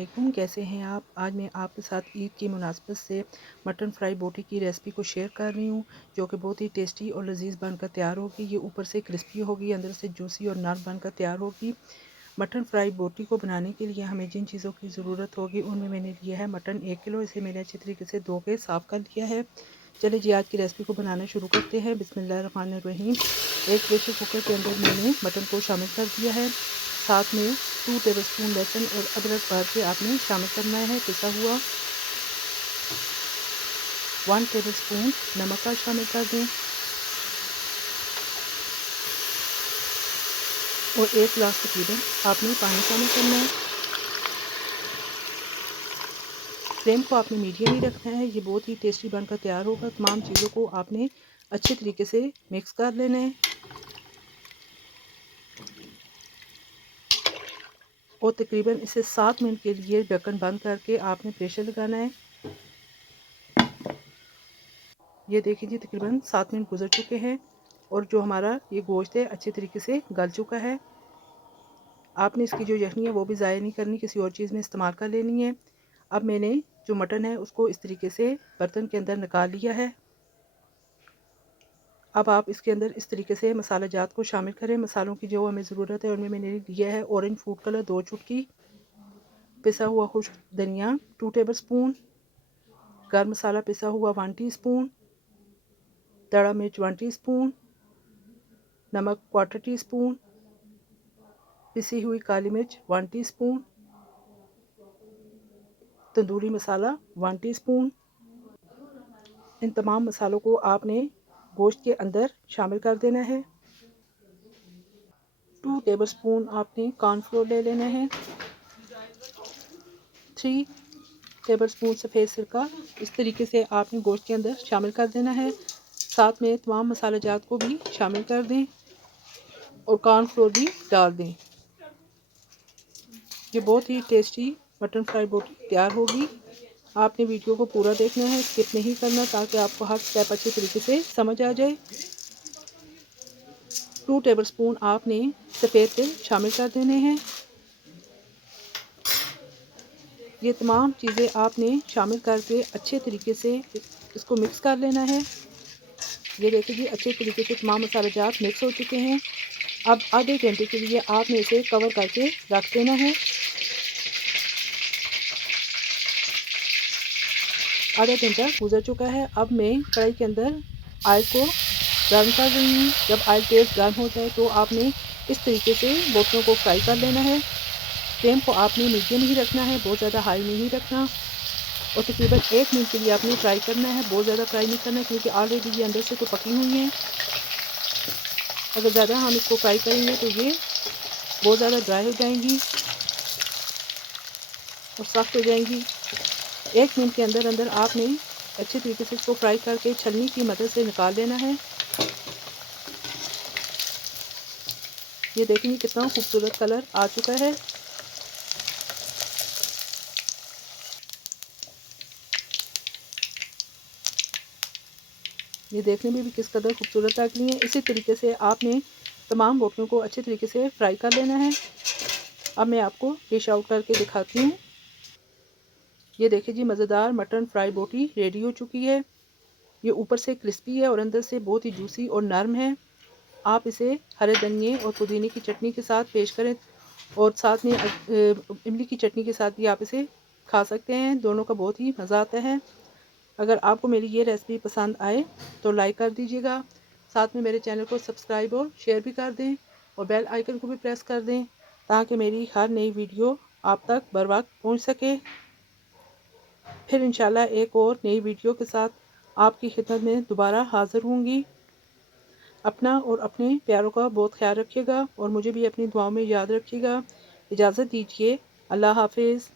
वालेकुम, कैसे हैं आप। आज मैं आपके साथ ईद की मुनासबत से मटन फ्राई बोटी की रेसिपी को शेयर कर रही हूँ, जो कि बहुत ही टेस्टी और लजीज बनकर तैयार होगी। ये ऊपर से क्रिस्पी होगी, अंदर से जूसी और नरम बनकर तैयार होगी। मटन फ्राई बोटी को बनाने के लिए हमें जिन चीज़ों की ज़रूरत होगी उनमें मैंने लिया है मटन 1 किलो। इसे मैंने अच्छे तरीके से धो के साफ़ कर लिया है। चलिए जी, आज की रेसिपी को बनाना शुरू करते हैं। बिस्मिल्लाहिर्रहमानिर्रहीम। एक प्रेशर कुकर के अंदर मैंने मटन को शामिल कर दिया है। साथ में 2 टेबलस्पून लहसुन और अदरक भर के आपने शामिल करना है। पिसा हुआ 1 टेबलस्पून नमक का शामिल कर दें और 1 गिलास तकरीबन आपने पानी शामिल करना है। फ्लेम को आपने मीडियम ही रखना है। ये बहुत ही टेस्टी बनकर तैयार होगा। तमाम चीज़ों को आपने अच्छे तरीके से मिक्स कर लेना है और तकरीबन इसे 7 मिनट के लिए ढक्कन बंद करके आपने प्रेशर लगाना है। ये देखिए जी, तकरीबन 7 मिनट गुजर चुके हैं और जो हमारा ये गोश्त है अच्छे तरीके से गल चुका है। आपने इसकी जो यखनी है वो भी ज़ाया नहीं करनी, किसी और चीज़ में इस्तेमाल कर लेनी है। अब मैंने जो मटन है उसको इस तरीके से बर्तन के अंदर निकाल लिया है। अब आप इसके अंदर इस तरीके से मसाला जात को शामिल करें। मसालों की जो हमें ज़रूरत है उनमें मैंने लिया है ऑरेंज फूड कलर 2 चुटकी, पिसा हुआ खुश्क धनिया 2 टेबलस्पून, गर्म मसाला पिसा हुआ 1 टीस्पून, दड़ा मिर्च 1 टीस्पून, नमक 1/4 टीस्पून, पिसी हुई काली मिर्च 1 टीस्पून, तंदूरी मसाला 1 टीस्पून। इन तमाम मसालों को आपने गोश्त के अंदर शामिल कर देना है। 2 टेबलस्पून आपने कॉर्नफ्लोर ले लेना है। 3 टेबलस्पून सफ़ेद सिरका इस तरीके से आपने गोश्त के अंदर शामिल कर देना है। साथ में तमाम मसाला जात को भी शामिल कर दें और कॉर्नफ्लोर भी डाल दें। ये बहुत ही टेस्टी मटन फ्राई बोटी तैयार होगी। आपने वीडियो को पूरा देखना है, स्किप नहीं करना, ताकि आपको हर स्टेप अच्छे तरीके से समझ आ जाए। 2 टेबलस्पून आपने सफ़ेद तिल शामिल कर देने हैं। ये तमाम चीज़ें आपने शामिल करके अच्छे तरीके से इसको मिक्स कर लेना है। ये देखिए जी, अच्छे तरीके से तमाम मसाले जात मिक्स हो चुके हैं। अब आधे घंटे के लिए आपने इसे कवर करके रख देना है। आधा घंटा गुजर चुका है। अब मैं कढ़ाई के अंदर ऑयल को गर्म कर रही हूँ। जब ऑयल तेज़ गर्म हो जाए तो आपने इस तरीके से बोटियों को फ्राई कर लेना है। फ्लेम को आपने मीडियम ही रखना है, बहुत ज़्यादा हाई नहीं रखना और तकरीबन 1 मिनट के लिए आपने फ्राई करना है। बहुत ज़्यादा फ्राई नहीं करना क्योंकि ऑलरेडी ये अंदर से तो पकी हुई हैं। अगर ज़्यादा हम इसको फ्राई करेंगे तो ये बहुत ज़्यादा ड्राई हो जाएंगी और सख्त हो जाएंगी। 1 मिनट के अंदर अंदर आपने अच्छे तरीके से इसको फ्राई करके छलनी की मदद से निकाल लेना है। ये देखेंगे कितना खूबसूरत कलर आ चुका है। ये देखने में भी किस कदर खूबसूरत लग रही है। इसी तरीके से आपने तमाम बोटियों को अच्छे तरीके से फ्राई कर लेना है। अब मैं आपको डिश आउट करके दिखाती हूँ। ये देखिए जी, मज़ेदार मटन फ्राई बोटी रेडी हो चुकी है। ये ऊपर से क्रिस्पी है और अंदर से बहुत ही जूसी और नरम है। आप इसे हरे धनिए और पुदीने की चटनी के साथ पेश करें और साथ में इमली की चटनी के साथ भी आप इसे खा सकते हैं। दोनों का बहुत ही मज़ा आता है। अगर आपको मेरी ये रेसिपी पसंद आए तो लाइक कर दीजिएगा। साथ में मेरे चैनल को सब्सक्राइब और शेयर भी कर दें और बेल आइकन को भी प्रेस कर दें, ताकि मेरी हर नई वीडियो आप तक बर वक्त पहुँच सके। फिर इंशाल्लाह एक और नई वीडियो के साथ आपकी खिदमत में दोबारा हाज़िर होंगी। अपना और अपने प्यारों का बहुत ख्याल रखिएगा और मुझे भी अपनी दुआओं में याद रखिएगा। इजाज़त दीजिए। अल्लाह हाफ़िज़।